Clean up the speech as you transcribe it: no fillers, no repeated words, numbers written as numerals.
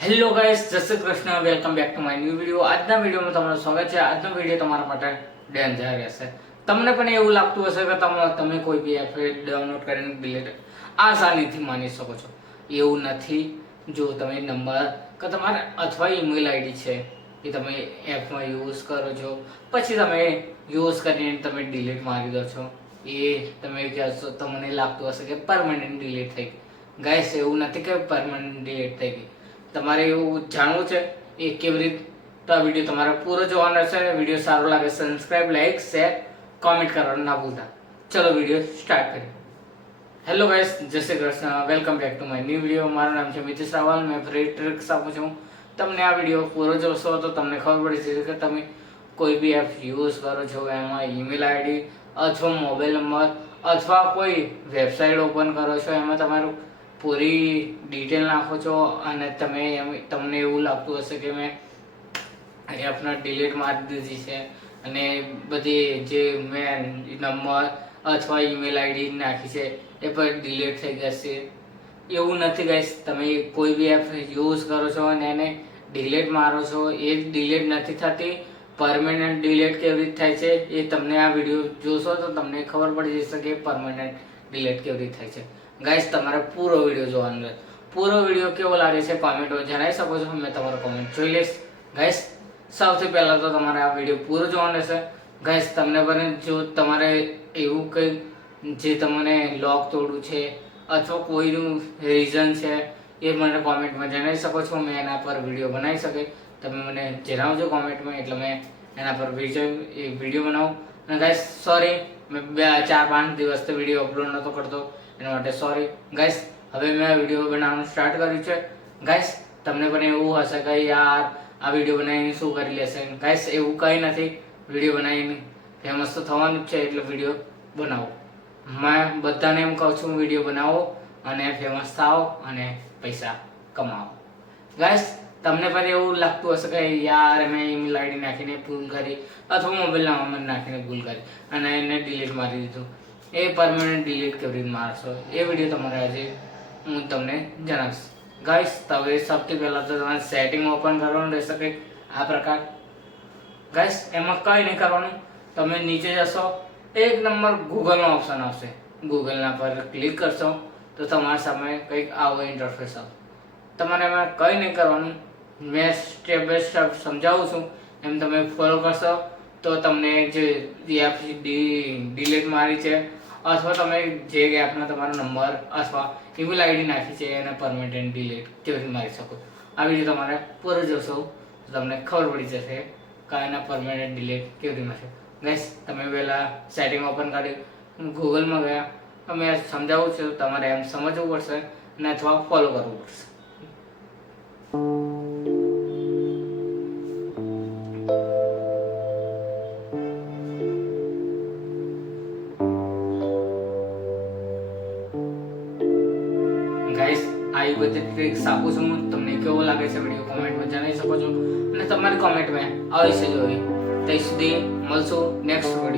Hello guys, જય Shri Krishna. Welcome back to my new video. આજના વિડીયોમાં તમારું સ્વાગત છે. આજનો વિડીયો તમારા માટે ડેન્જર રહેશે. તમને પણ એવું લાગતું હશે કે તમે કોઈ બી એપ ડાઉનલોડ કરીને ડિલીટ આસાનીથી માની શકો છો. એવું નથી. જો તમે નંબર કે તમારા અથવા ઈમેલ આઈડી છે એ તમે એપમાં યુઝ કરો છો, પછી તમે યુઝ કરીને તમે ડિલીટ મારી દો છો, એ તમે કહેશો, તમને લાગતું હશે કે પરમનન્ટ ડિલીટ થઈ ગઈ. ગાઈસ, એવું નથી કે પરમનન્ટ ડિલીટ થઈ ગઈ. તમારે એવું જાણવું છે એ કેવી રીતે, તો આ વિડીયો તમારે પૂરો જોવાનો છે. વિડીયો સારો લાગે સબસ્ક્રાઇબ, લાઈક, શેર, કોમેન્ટ કરવાનું ના ભૂલતા. ચલો વિડીયો સ્ટાર્ટ કરીએ. હેલો ગાઈસ, જય Shri Krishna. Welcome back to my new video. મારું નામ છે મિતેશ રાવલ. મેં ફ્રી ટ્રિક્સ આપું છું. તમને આ વિડીયો પૂરો જોશો તો તમને ખબર પડી જશે કે તમે કોઈ બી એપ યુઝ કરો છો, એમાં ઈમેલ આઈડી અથવા મોબાઈલ નંબર અથવા કોઈ વેબસાઇટ ઓપન કરો છો, એમાં તમારું પૂરી ડિટેલ નાખો છો અને તમને એવું લાગતું હશે કે મેં એપને ડિલીટ મારી દીધી છે અને બધી જે મેં નંબર અથવા ઈમેલ આઈડી નાખી છે એ પણ ડિલીટ થઈ જશે. એવું નથી ગાઈસ. તમે કોઈ બી એપ યુઝ કરો છો અને એને ડિલીટ મારો છો, એ ડિલીટ નથી થતી. પરમેનન્ટ ડિલીટ કેવી રીતે થાય છે એ તમને આ વિડીયો જોશો તો તમને ખબર પડી જશે કે પરમેનન્ટ ડિલીટ કેવી રીતે થાય છે. ગાઈસ, તમારે પૂરો વિડીયો જોવાનો છે. પૂરો વિડીયો કેવો લાગે છે કોમેન્ટમાં જણાવી શકો છો. મેં તમારો કોમેન્ટ જોઈ લઈશ. ગાઈસ, સૌથી પહેલાં તો તમારે આ વિડીયો પૂરો જોવાનો છે. ગાઈસ, તમને પણ જો તમારે એવું કંઈ જે તમને લોક તોડવું છે અથવા કોઈનું રીઝન છે એ મને કોમેન્ટમાં જણાવી શકો છો. મેં એના પર વિડીયો બનાવી શકે. તમે મને જણાવજો કોમેન્ટમાં, એટલે મેં એના પર વિડીયો બનાવું. અને ગાઈસ, સોરી, મેં 4-5 દિવસથી વિડીયો અપલોડ નહોતો કરતો, એના માટે સોરી. ગાઈસ, હવે મેં વિડીયો બનાવવાનું સ્ટાર્ટ કર્યું છે. ગાઈસ, તમને પણ એવું હશે કે યાર આ વિડીયો બનાવીને શું કરી લેશે. ગાઈસ, એવું કંઈ નથી. વિડીયો બનાવીને ફેમસ તો થવાનું જ છે, એટલે વિડીયો બનાવો. મેં બધાને એમ કહું છું, વિડીયો બનાવો અને ફેમસ થાઓ અને પૈસા કમાવો. ગાઈસ, તમને પણ એવું લાગતું હશે કે યાર મેં ઈમેલ આઈડી નાખીને ભૂલ કરી અથવા મોબાઈલ નંબર નાખીને ભૂલ કરી અને એને ડિલીટ મારી દીધું. એ પરમનન્ટ ડિલીટ કેવી રીતે મારશો એ વિડીયો તમારે આજે હું તમને જણાવીશ. ગાઈસ, હવે સૌથી પહેલાં તો તમારે સેટિંગ ઓપન કરવાનું રહેશે કંઈક આ પ્રકાર. ગાઈસ, એમાં કંઈ નહીં કરવાનું. તમે નીચે જશો, એક નંબર ગૂગલનો ઓપ્શન આવશે. ગૂગલના પર ક્લિક કરશો તો તમારા સામે કંઈક આવો ઇન્ટરફેસ આવશે. તમારે એમાં કંઈ નહીં કરવાનું. મેં સ્ટેપ બાય સ્ટેપ સમજાવું છું, એમ તમે ફોલો કરશો તો તમને જે એપ ડિલીટ મારી છે અથવા તમે જે એપમાં તમારો નંબર અથવા ઈમેલ આઈડી નાખી છે એને પરમેનન્ટ ડિલીટ કેવી રીતે મારી શકો. આ વિડીયો તમારે પૂરો જોશો તો તમને ખબર પડી જશે કે એના પરમેનન્ટ ડિલીટ કેવી રીતે મારશે. ગાઈસ, તમે પહેલાં સેટિંગ ઓપન કરી ગૂગલમાં ગયા. અમે સમજાવું છું, તમારે એમ સમજવું પડશે અને અથવા ફોલો કરવું પડશે. ગાઈસ, આ બધી ટ્રિક્સ આપું છું. તમને કેવો લાગે છે વિડીયો કોમેન્ટમાં જણાવી શકો છો અને તમારી કોમેન્ટમાં આવશે જોઈએ. ત્યાં સુધી મળશું નેક્સ્ટ વિડીયો.